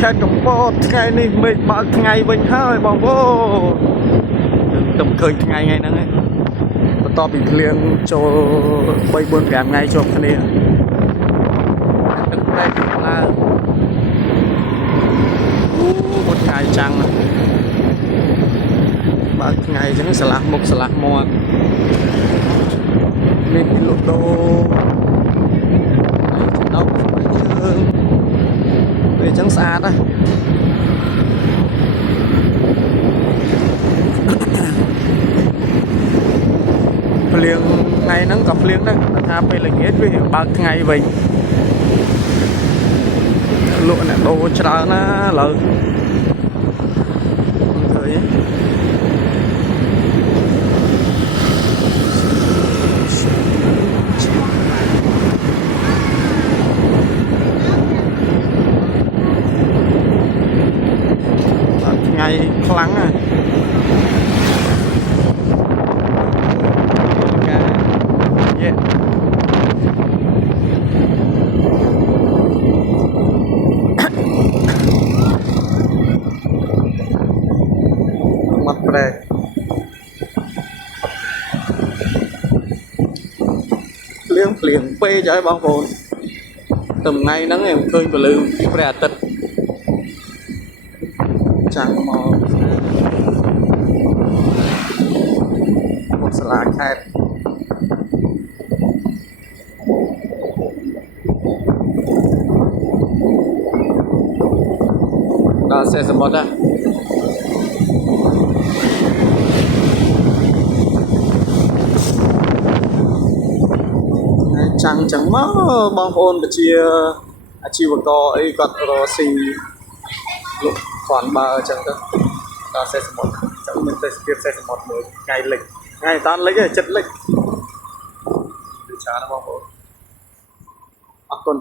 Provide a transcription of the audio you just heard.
ខេត្តកំពតថ្ងៃនេះមេឃបើកថ្ងៃវិញហើយបងប្អូនទៅឃើញថ្ងៃហ្នឹងឯងបន្ទាប់ពីភ្លៀងចូល3 4 5ថ្ងៃជាប់គ្នាទឹកតែឡើងមួយថ្ងៃចាំងបើកថ្ងៃអញ្ចឹងឆ្លាស់មុខឆ្លាស់មាត់មានពីលក់ដូរចំណោទយើងពេលអញ្ចឹងស្អាតណាភ្លៀងថ្ងៃហ្នឹងក៏ភ្លៀងដែរថាពេលល្ងាចវាបើកថ្ងៃវិញលក់អ្នកដូរច្រើនណាឥឡូវឃើញថ្ងៃខ្លាំងណាស់មាត់ប្រែកភ្លៀងពេកហើយបងប្អូនតែថ្ងៃហ្នឹងឯងឃើញពលឺព្រះអាទិត្យចាំងមកសាលាខេត្តដល់សេសមុទ្រចាំងចឹងមកបងប្អូនប្រជាអាជីវករអីគាត់រកស៊ីលក់គ្រាន់បើអញ្ចឹងទៅដល់សេសមុទ្រចាំមានទេសភាពសេសមុទ្រមួយថ្ងៃលិចថ្ងៃតាន់លិចទេចិត្តលិចគឺច្រើនណាស់បងប្អូនអរគុណ